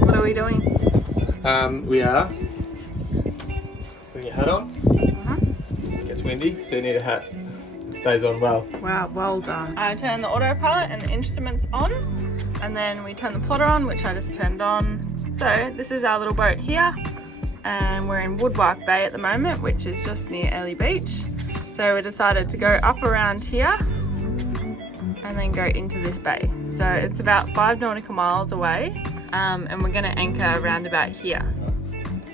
What are we doing? We are putting your hat on. It gets windy, so you need a hat that stays on well. Wow, well done. I turn the autopilot and the instruments on, and then we turn the plotter on, which I just turned on. So this is our little boat here, and we're in Woodwark Bay at the moment, which is just near Early Beach. So we decided to go up around here and then go into this bay. So it's about 5 nautical miles away, and we're going to anchor around about here.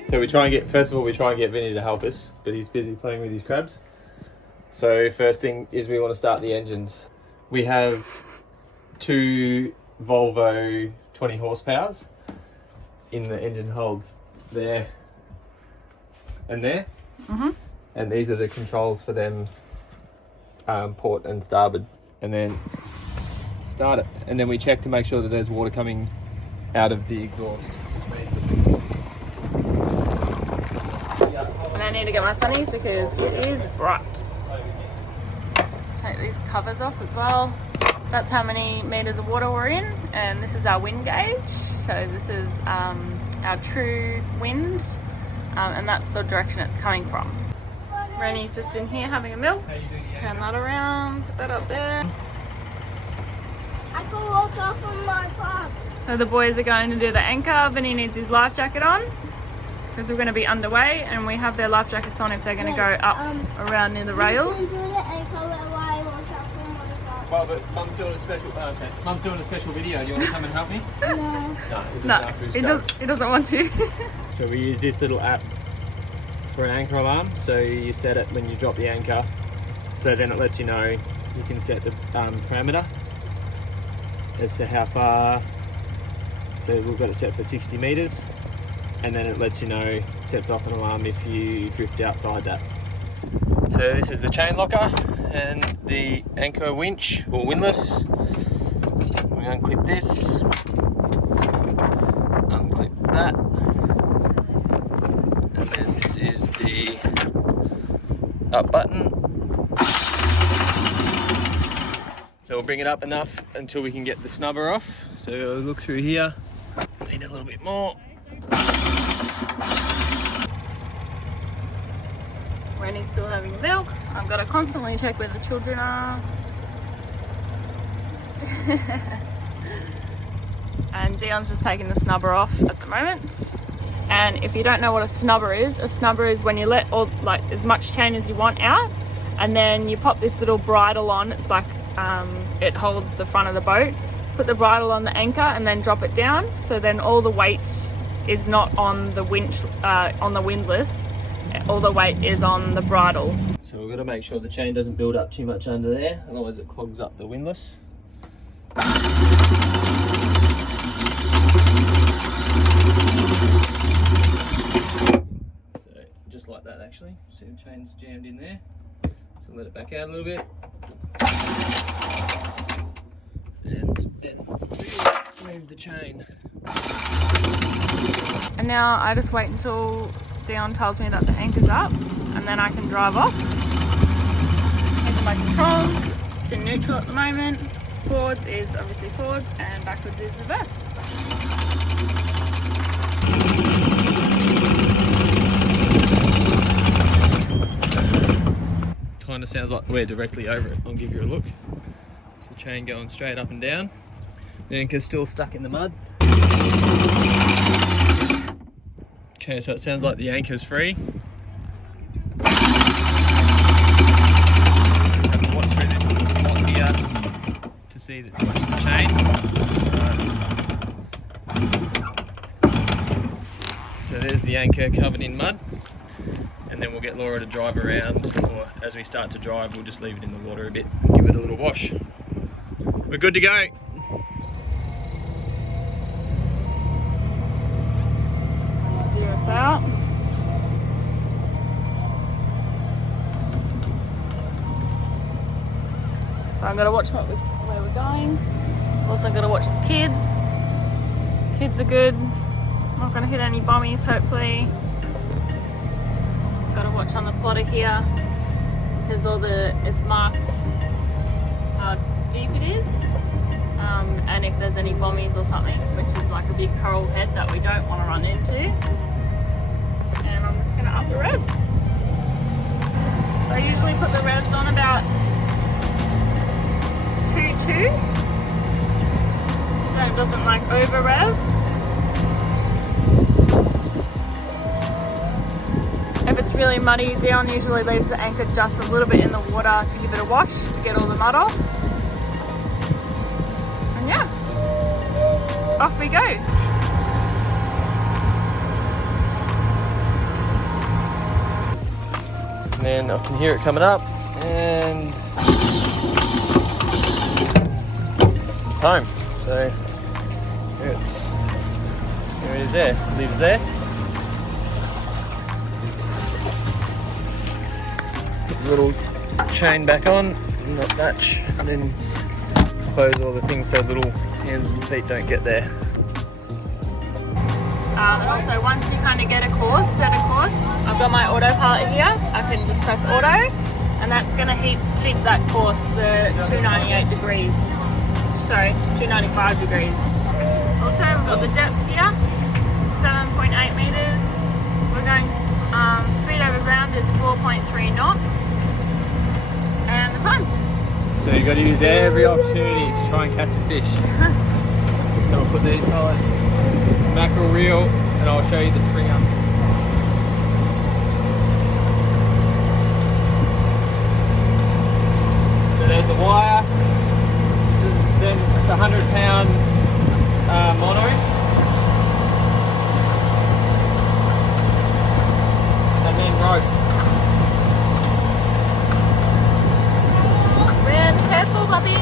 So we try and get Vinny to help us, but he's busy playing with his crabs. So first thing is we want to start the engines. We have 2 Volvo 20 horsepowers in the engine holds there and there. And these are the controls for them, port and starboard. And then start it. And then we check to make sure that there's water coming out of the exhaust, which means And I need to get my sunnies because it is bright. Take these covers off as well. That's how many meters of water we're in, and this is our wind gauge. So this is our true wind, and that's the direction it's coming from. Rennie's just in here having a milk. Just turn that around, put that up there. I can walk off on my club. So the boys are going to do the anchor. Vinny needs his life jacket on because we're going to be underway, and we have their life jackets on if they're going to go up around near the rails. You can do the anchor while I walk off on my club. well, but Mum's doing a special. Okay. Mum's doing a special video. Do you want to come and help me? No. No, He doesn't want to. So we use this little app for an anchor alarm. So you set it when you drop the anchor. So then it lets you know. You can set the parameter as to how far. So we've got it set for 60 meters, and then it lets you know, sets off an alarm if you drift outside that. So this is the chain locker and the anchor winch or windlass. We unclip this, unclip that, and then this is the up button. So we'll bring it up enough until we can get the snubber off. So we'll look through here, need a little bit more. Rennie's still having milk. I've got to constantly check where the children are. And Dion's just taking the snubber off at the moment. And if you don't know what a snubber is when you let all, like, as much chain as you want out, and then you pop this little bridle on. It's like it holds the front of the boat. Put the bridle on the anchor and then drop it down. So then all the weight is not on the winch, on the windlass. All the weight is on the bridle. So we've got to make sure the chain doesn't build up too much under there, otherwise it clogs up the windlass. So just like that actually. See the chain's jammed in there. So let it back out a little bit. And then move the chain. And now I just wait until Dion tells me that the anchor's up, and then I can drive off. These are my controls. It's in neutral at the moment. Forwards is obviously forwards, and backwards is reverse. Kind of sounds like we're directly over it. I'll give you a look. It's the chain going straight up and down. The anchor's still stuck in the mud. Okay, so it sounds like the anchor's free. Have to watch through this spot here to see that watch the chain. So there's the anchor covered in mud, and then we'll get Laura to drive around, or as we start to drive, we'll just leave it in the water a bit, give it a little wash. We're good to go. Steer us out. So I've got to watch where we're going. Also got to watch the kids. Kids are good. Not going to hit any bommies, hopefully. Got to watch on the plotter here because it's marked how deep it is. and if there's any bommies or something, which is like a big coral head that we don't want to run into. And I'm just going to up the revs. So I usually put the revs on about 2.2, so it doesn't like over rev. If it's really muddy, Dion usually leaves the anchor just a little bit in the water to give it a wash to get all the mud off. And yeah, off we go. And then I can hear it coming up, and it's home. So here it is there. It lives there. Little chain back on, not latch, and then close all the things so little hands and feet don't get there. And also once you kind of get a course, set a course, I've got my autopilot here. I can just press auto, and that's going to keep that course the 298 degrees. Sorry, 295 degrees. Also, we've got the depth here, 7.8 meters. We're going speed over ground is 4.3 knots. And the time. So you've got to use every opportunity to try and catch a fish. So we'll put these fellas mackerel reel, and I'll show you the springer. So there's the wire. This is then it's a 100-pound mono. And then rope. Careful, puppy.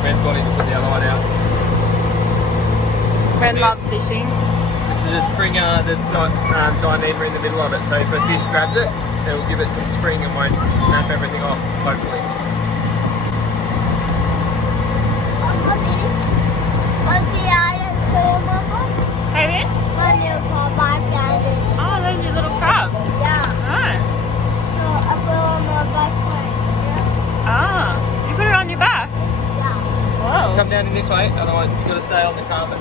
Ben's wanting to put the other one out. Ben loves fishing. This is a springer that's got diameter in the middle of it, so if a fish grabs it, it will give it some spring and won't snap everything off, hopefully. Hey, man? Oh, there's your little crab. Nice. Ah, you put it on your back? Whoa. Come down in this way, otherwise you've got to stay on the carpet.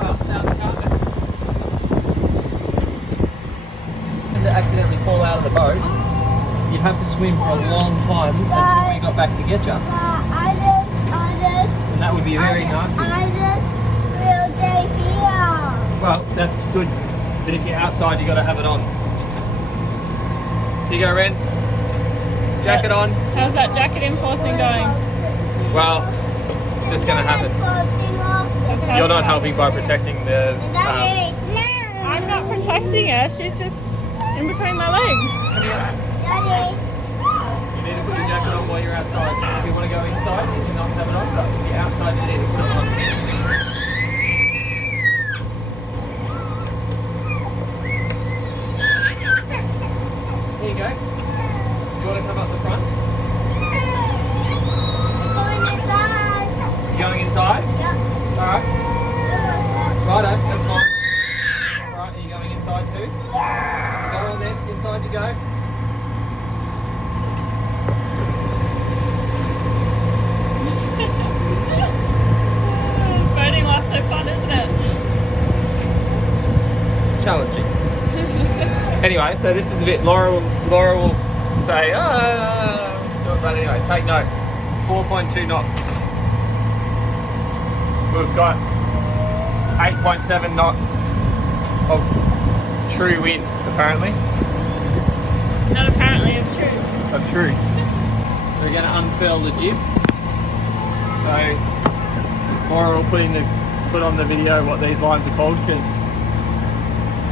Oh, stay on the carpet. And to accidentally fall out of the boat, you'd have to swim for a long time until we got back to get you. And that would be very nasty. Well, that's good. But if you're outside, you got to have it on. Here you go, Ren. Jacket on. How's that jacket enforcing going? Well, it's just going to happen. You're not helping by protecting the... I'm not protecting her, she's just in between my legs. You need to put your jacket on while you're outside. If you want to go inside, you should not have it on, but if you're outside, you need to put it on. Here you go. Do you want to come up the front? You going inside? Alright. Righto, that's fine. Alright, are you going inside too? Go on then, inside you go. Boating life's so fun, isn't it? It's challenging. Anyway, so this is the bit Laura will say, oh, but anyway, take note. 4.2 knots. We've got 8.7 knots of true wind, apparently. Not apparently, it's true. Of true. We're going to unfurl the jib. So Laura will put on the video what these lines are called, because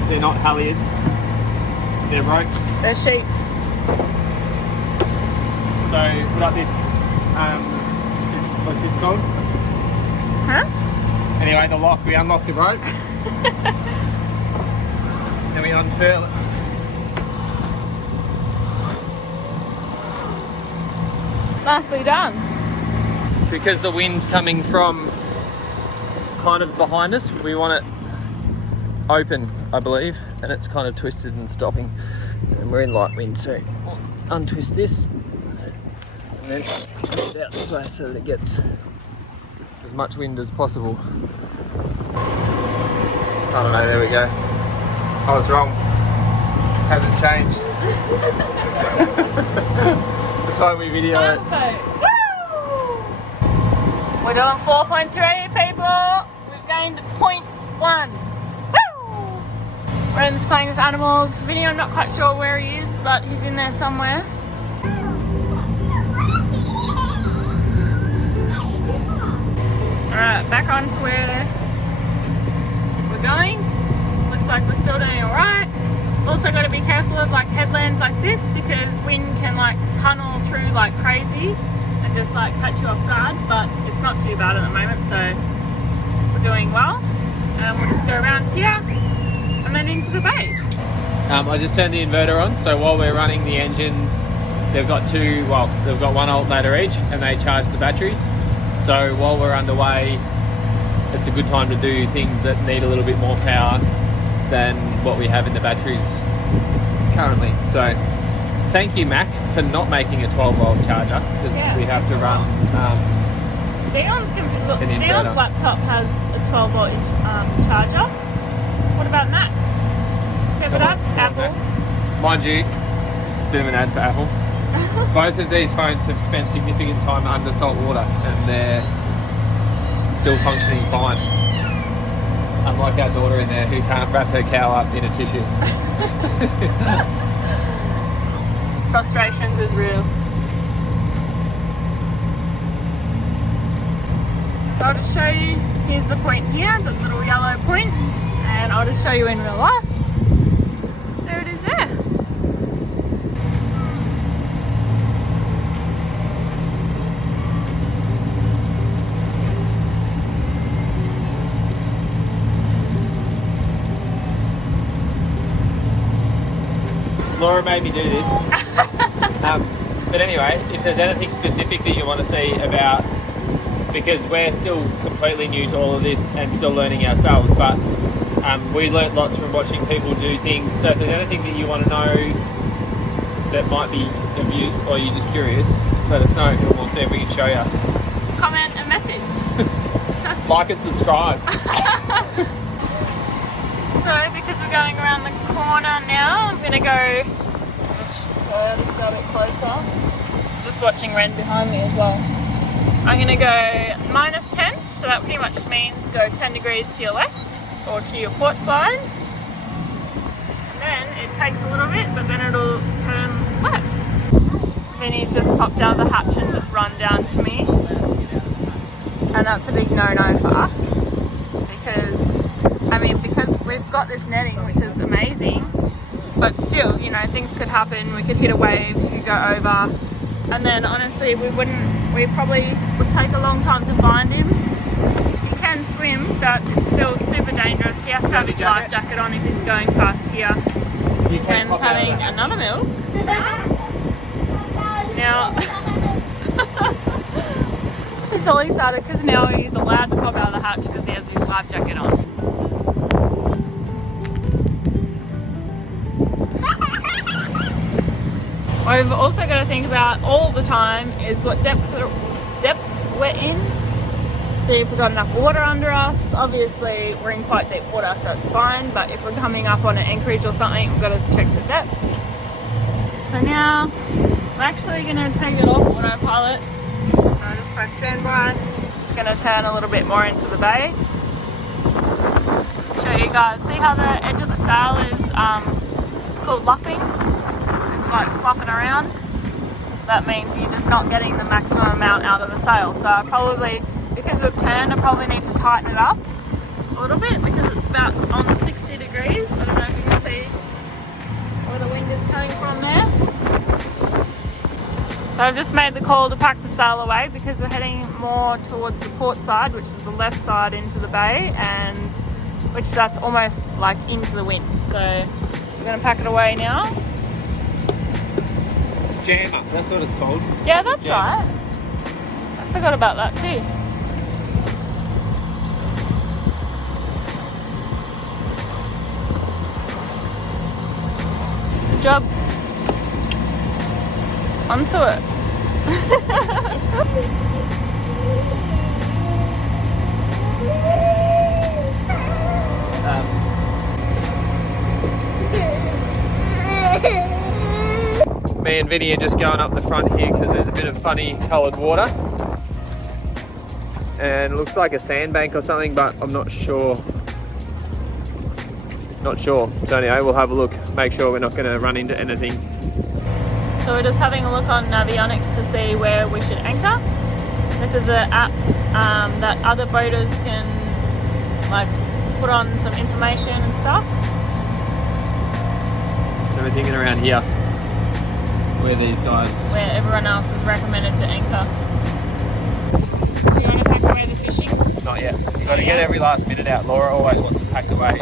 they're not halyards, they're ropes. They're sheets. So put up this, what's this called? Huh? Anyway, the lock, we unlock the rope. Then we unfurl it. Nicely done. Because the wind's coming from kind of behind us, we want it open, I believe, and it's kind of twisted and stopping. And we're in light wind, so we'll untwist this and then it out this way so that it gets as much wind as possible. I don't know, there we go. I was wrong. Hasn't changed. The time we video it. We're doing 4.3 people. We've gained 0.1. Woo! Ren's playing with animals. Vinny, I'm not quite sure where he is, but he's in there somewhere. Alright, back on to where we're going. Looks like we're still doing alright. Also got to be careful of like headlands like this because wind can like tunnel through like crazy and just like catch you off guard, but it's not too bad at the moment, so we're doing well. And we'll just go around here and then into the bay. I just turned the inverter on, so while we're running the engines, they've got one alternator each and they charge the batteries. So while we're underway, it's a good time to do things that need a little bit more power than what we have in the batteries currently. So thank you, Mac, for not making a 12-volt charger because we have to run Dion's laptop has a 12-volt charger. What about Mac? Step it up, Apple. Mind you, it's a bit of an ad for Apple. Both of these phones have spent significant time under salt water and they're still functioning fine. Unlike our daughter in there who can't wrap her cow up in a tissue. Frustrations is real. So I'll just show you, here's the point here, the little yellow point, and I'll just show you in real life. There it is there. Laura made me do this. But anyway, if there's anything specific that you want to see about, because we're still completely new to all of this and still learning ourselves, but we learnt lots from watching people do things. So if there's anything that you want to know that might be of use or you're just curious, let us know and we'll see if we can show you. Comment a message. Like and subscribe. So because we're going around the corner now, I'm going to go, let's go a bit closer. Just watching Ren behind me as well. I'm going to go -10, so that pretty much means go 10 degrees to your left or to your port side. And then it takes a little bit, but then it'll turn left. Vinny's just popped out of the hatch and just run down to me. And that's a big no-no for us because we've got this netting, which is amazing, but still, you know, things could happen. We could hit a wave, you could go over, and then honestly, we probably would take a long time to find him. He can swim, but it's still super dangerous. He has to have his life jacket on if he's going past here. Friend's having another meal. Now, it's all excited because now he's allowed to pop out of the hatch because he has his life jacket on. What we've also got to think about all the time is what depth we're in. See if we've got enough water under us. Obviously we're in quite deep water, so it's fine, but if we're coming up on an anchorage or something, we've got to check the depth. So now I'm actually going to take it off autopilot. So I just press standby. Just going to turn a little bit more into the bay. Show you guys. See how the edge of the sail is, it's called luffing. Like fluffing around. That means you're just not getting the maximum amount out of the sail. So I probably, because we've turned, I probably need to tighten it up a little bit because it's about on 60 degrees. I don't know if you can see where the wind is coming from there. So I've just made the call to pack the sail away because we're heading more towards the port side, which is the left side into the bay, and which that's almost like into the wind. So we're going to pack it away now. Jammer, that's what it's called. Yeah, that's right. I forgot about that too. Good job. Onto it. Me and Vinny are just going up the front here because there's a bit of funny coloured water. And it looks like a sandbank or something, but I'm not sure. Not sure. So anyway, we'll have a look, make sure we're not going to run into anything. So we're just having a look on Navionics to see where we should anchor. This is an app that other boaters can like put on some information and stuff. So we're thinking around here, where these guys... Where everyone else has recommended to anchor. Do you want to pack away the fishing? Not yet. You've got to get every last minute out. Laura always wants to pack away.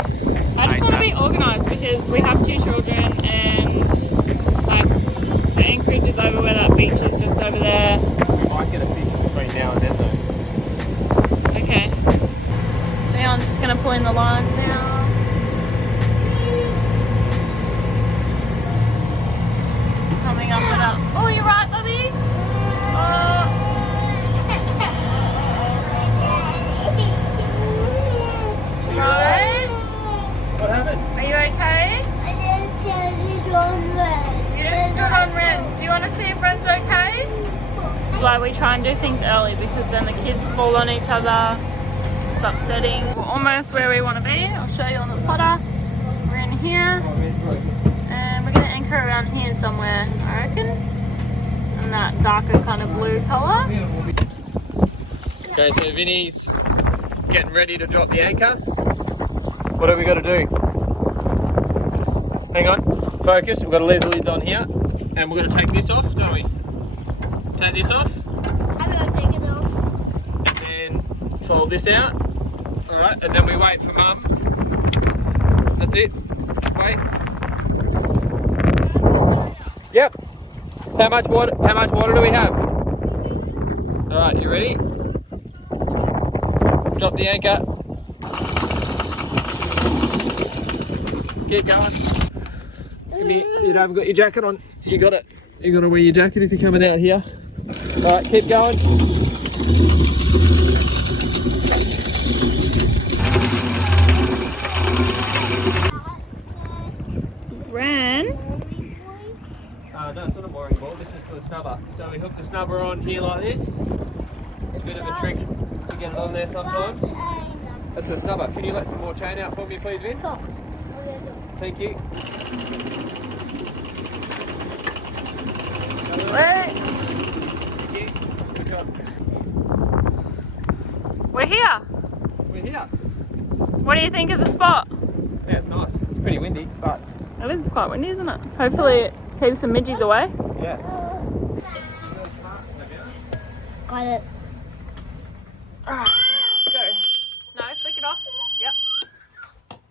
I just want to be organised because we have 2 children and like the anchorage is over where that beach is, just over there. We might get a fish between now and then though. Okay. Leon's just going to pull in the lines now. Coming up and up. Oh, you're right, Bubby? No? What happened? Are you okay? I just started on red. You just stood on Ren. Do you want to see if Ren's okay? That's why we try and do things early because then the kids fall on each other. It's upsetting. We're almost where we want to be. I'll show you on the plotter. We're in here. And we're going to anchor around here somewhere, I reckon. And that darker kind of blue colour. Okay, so Vinny's getting ready to drop the anchor. What have we got to do? Hang on, focus. We've got to leave the lids on here. And we're going to take this off, don't we? Take this off. I'm going to take it off. And then fold this out. Alright, and then we wait for Mum. That's it. Wait. Yep. How much water do we have? Alright, you ready? Drop the anchor. Keep going. You haven't got your jacket on. You got it. You got to wear your jacket if you're coming out here. Alright, keep going. Ren? No, it's not a mooring ball. This is for the snubber. So we hook the snubber on here like this. It's a bit of a trick to get it on there sometimes. That's the snubber. Can you let some more chain out for me, please, Vince? Thank you. Thank you. Good job. We're here. We're here. What do you think of the spot? Yeah, it's nice. It's pretty windy, but It is quite windy, isn't it? Hopefully it keeps some midges away. yeah. Got it. Alright, let's go. No, flick it off. Yep.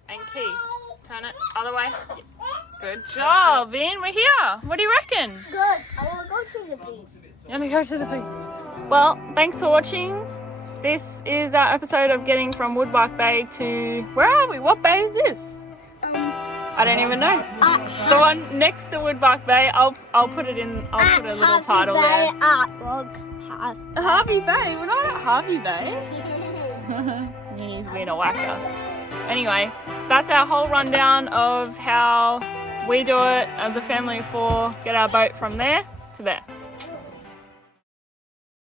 And key. Turn it other way. Yep. Good job, Vin. We're here. What do you reckon? Good. I want to go to the beach. You want to go to the beach? Well, thanks for watching. This is our episode of getting from Woodwark Bay to... Where are we? What bay is this? I don't even know. The one next to Woodwark Bay. I'll put it in. I'll put a little title there. Harvey Bay. We're not at Harvey Bay. He's been a whacker. Anyway, that's our whole rundown of how we do it as a family of 4. Get our boat from there to there.